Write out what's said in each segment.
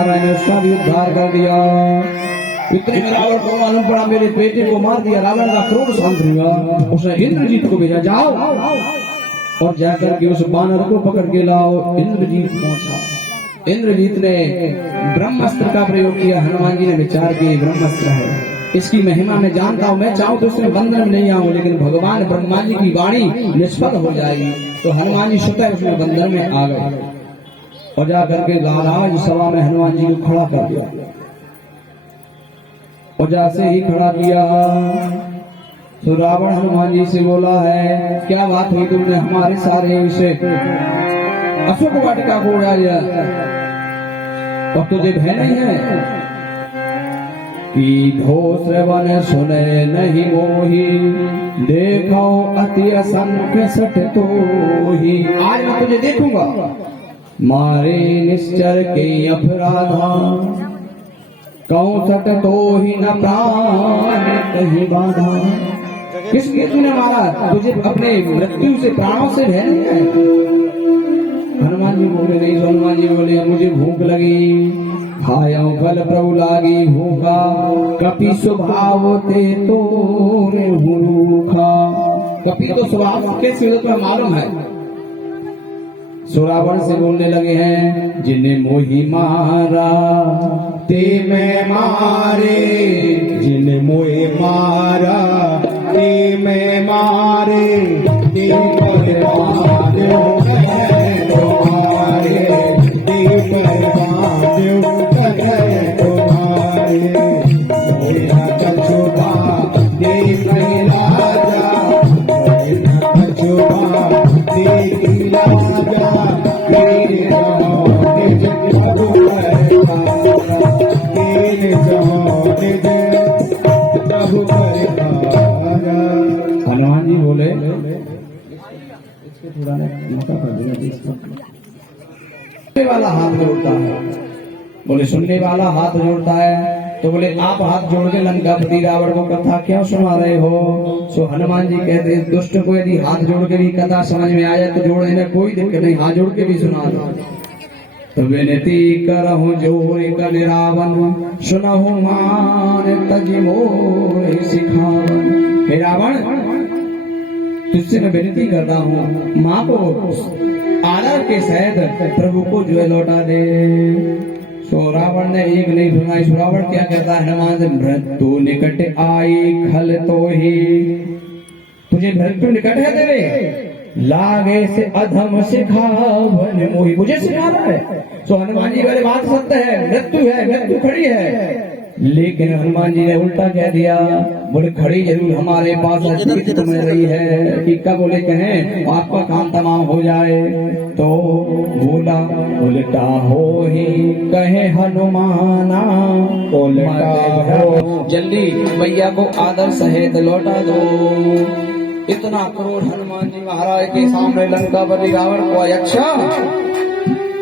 महाराज ने उसका भी उद्धार कर दिया। इतने में रावण को मालूम पड़ा मेरे बेटे को मार दिया, रावण का क्रोध शांत हुआ। उसने इंद्रजीत को भेजा, जाओ और जाकर के उस बानर को पकड़ के लाओ। इंद्रजीत पहुंचा। इंद्रजीत ने ब्रह्मास्त्र का प्रयोग किया। हनुमान जी ने विचार किया ब्रह्मास्त्र है, इसकी महिमा मैं जानता हूँ, मैं चाहूँ तो इसमें बंधन में नहीं आऊँ, लेकिन भगवान ब्रह्मा जी की वाणी निष्फल हो जाएगी। तो हनुमान जी स्वतः उसमें बंधन में आ गए और जाकर के लालाज सभा में हनुमान जी को खड़ा कर दिया। और जैसे ही खड़ा किया तो रावण हनुमान जी से बोला है, क्या बात हुई, तुमने हमारे सारे उसे अशोक वाटिका को उड़ा दिया और तुझे भय नहीं है कि धो श्रवण सुने नहीं मोही, देखो अति असंख्य सठ तो ही। आज मैं तुझे देखूंगा, मारे निश्चर के अपराधा, कौन सट तो ही न प्राण कहीं बाधा। किसके तूने मारा, तुझे अपने मृत्यु से प्राणों से भय नहीं है। हनुमान जी बोले नहीं। तो हनुमान जी बोले, मुझे भूख लगी, खाया फल प्रभु लागी भूखा, कपि स्वभाव ते तो भूखा। कपि तो स्वभाव कैसे होता है मालूम है। सुरावण से बोलने लगे हैं, जिन्हें मोही मारा ते मैं मारे, जिन्हें मोहे मारा ते मैं मारे, ते मैं मारे, तुम्हारे ते मैं मारे, तुम्हारे मोया कछुआ देख राजा, मोया कछुआ देख राजा, तेरे निज प्रभु तेरे निज प्रभु। हनुमान जी बोले, इसको थोड़ा मौका कर देना। सुनने वाला हाथ जोड़ता है, बोले सुनने वाला हाथ जोड़ता है। तो बोले आप हाथ जोड़ के लंकापति रावण को कथा क्यों सुना रहे हो। सो हनुमान जी कहते, दुष्ट को यदि हाथ जोड़ के भी कथा समझ में आ जाए तो जोड़ने में कोई दिक्कत नहीं, हाथ जोड़ के भी सुना दो। तो विनती करहु जोर कर रावण, सुनहु मान तज मोर सिखावन। हे रावण, तुझसे मैं विनती करता हूँ, माँ को आदर के सहित प्रभु को जो लौटा दे। सो रावण ने एक नहीं सुनाई। रावण क्या कहता है हनुमान से, मृत्यु निकट आई खल तो ही, तुझे मृत्यु निकट है तेरे, लागे से अधम सिखावन मोही, मुझे सिखाना है। तो हनुमान जी वाली बात सत्य है, मृत्यु है, मृत्यु खड़ी है। लेकिन हनुमान जी ने उल्टा कह दिया, बोले खड़ी जरूर हमारे पास तुम्हें रही है कि कब बोले कहें आपका काम तमाम हो जाए। तो बोला उल्टा हो ही कहे हनुमाना, उल्टा हो जल्दी मैया को आदर सहित लौटा दो। इतना क्रोध हनुमान जी महाराज के सामने लंकापति रावण को, अच्छा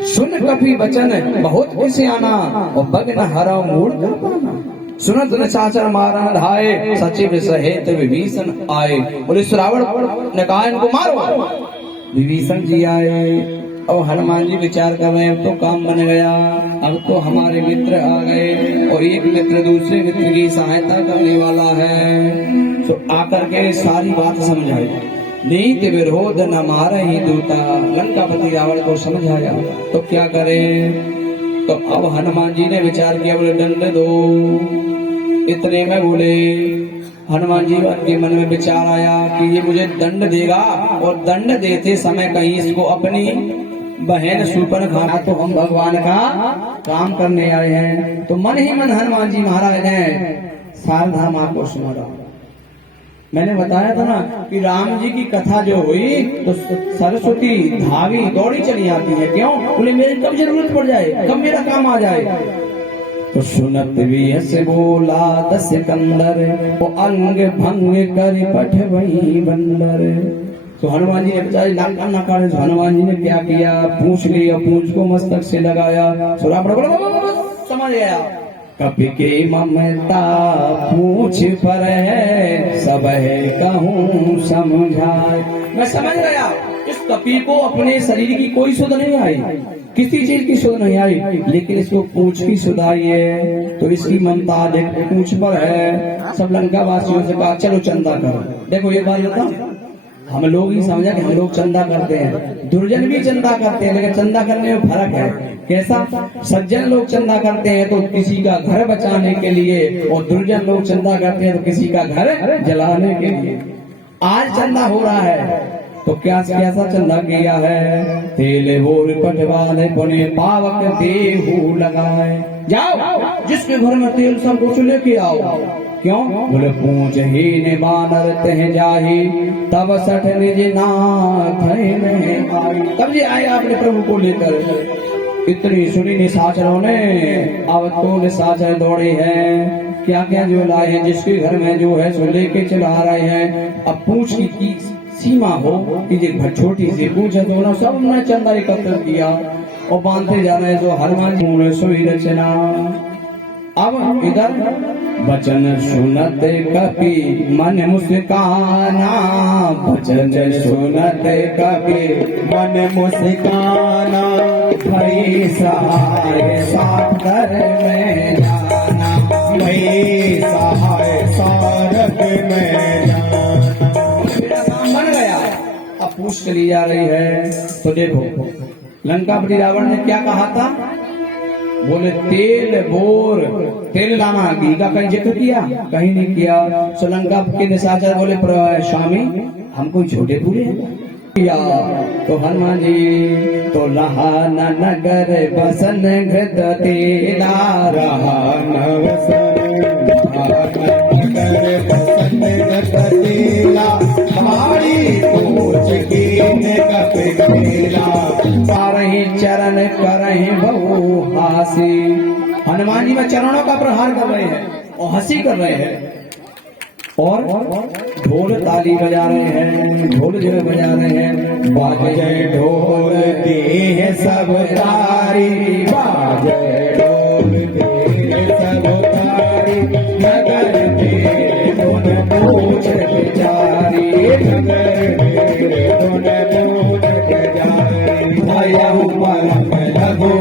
सुन कपि वचन बहुत सियाना, और बगन हरा मूड कर पाना। सुनत न चाचर मारन धाये, सचिव सहित विभीषण आए। बोले रावण ने कहा इनको मारो। विभीषण जी आए और हनुमान जी विचार कर रहे हैं, अब तो काम बन गया, अब तो हमारे मित्र आ गए और एक मित्र दूसरे मित्र की सहायता करने वाला है। तो आकर के सारी बात समझाई। नीति विरोध न मारे ही दूता, लंकापति रावण को समझाया तो क्या करें। तो अब हनुमान जी ने विचार किया, बोले दंड दो। इतने में बोले हनुमान जी के मन में विचार आया कि ये मुझे दंड देगा, और दंड देते समय कहीं इसको अपनी बहन शूर्पणखा, तो हम भगवान का काम करने आए हैं। तो मन ही मन हनुमान जी महाराज ने शारदा माँ को सुना। मैंने बताया था ना कि राम जी की कथा जो हुई तो सरस्वती धावी दौड़ी चली आती है। क्यों? बोले मेरी कब जरूरत पड़ जाए, कब मेरा काम आ जाए। तो सुनत भी से बोला दस कंदर, वो अंग भंग कर पठ वही बंदर। तो हनुमान जी ने बेचारे लाका ना काटे। हनुमान जी ने क्या किया, पूछ लिया, पूछ को मस्तक से लगाया। सुरा बड़ा समझ गया, कपि के ममता पूछ पर है, सब है कहूँ समझाए। मैं समझ गया इस कपि को अपने शरीर की कोई सुध नहीं आई, किसी चीज की सुध नहीं आई, लेकिन इसको पूछ की सुध आई है। तो इसकी ममता देख पूछ पर है। सब लंका वासियों से कहा चलो चंदा करो। देखो ये बात बता, हम लोग ही समझा कि हम लोग चंदा करते हैं, दुर्जन भी चंदा करते हैं, लेकिन चंदा करने में फर्क है। कैसा? सज्जन लोग चंदा करते हैं तो किसी का घर बचाने के लिए, और दुर्जन लोग चंदा करते हैं तो किसी का घर जलाने के लिए। आज चंदा हो रहा है तो क्या कैसा चंदा किया है? तेल बोल पटवाले पुणे पावक देहू लगाए। जाओ जिसके घर में तेल सब कुछ लेके आओ। क्यों? बोले पूछ ही ने बानर तह जाही, तब सठ निज नाथ में आई। तब जी आए आपने प्रभु को लेकर। इतनी सुनी निशाचरों ने, अब तो निशाचर दौड़े हैं, क्या क्या जो लाए हैं, जिसके घर में जो है सो लेके चला रहे हैं। अब पूछ की सीमा हो कि छोटी सी पूछ है तो सब ने चंदा एकत्र किया और बांधते जा रहे हैं। जो हनुमान सोई रचना। अब इधर बचन सुनत कपि मन मुस्काना, बचन सुनत कपि मन मुस्काना, भई सहाय साथ घर में जाना, भई सहाय सारथ में जाना। मेरा काम बन गया। अब पूछ चली जा रही है तो देखो लंकापति रावण ने क्या कहा था? बोले तेल बोर, तेल लाना, घी का कहीं जिक्र किया? कहीं नहीं किया। श्रीलंका के निशाचर बोले स्वामी हम कोई छोटे पूरे किया। तो हनुमान जी तो रहा न नगर बसन घृत तेला, रहा न वसन नगर बसन घृत तेला, भारी पूछ कीन कपि खेला, पारही चरण करही बहु हासी। हनुमान जी में चरणों का प्रहार कर रहे हैं और हंसी कर रहे हैं, और ढोल ताली बजा रहे हैं, ढोल जो बजा रहे हैं। बाजे ढोल दे सब तारी, बाजे ढोल दे सब तारी, नगर दे धुन पूछ बेचारी, नगर दे धुन पूछ बेचारी। भयहु परम लघु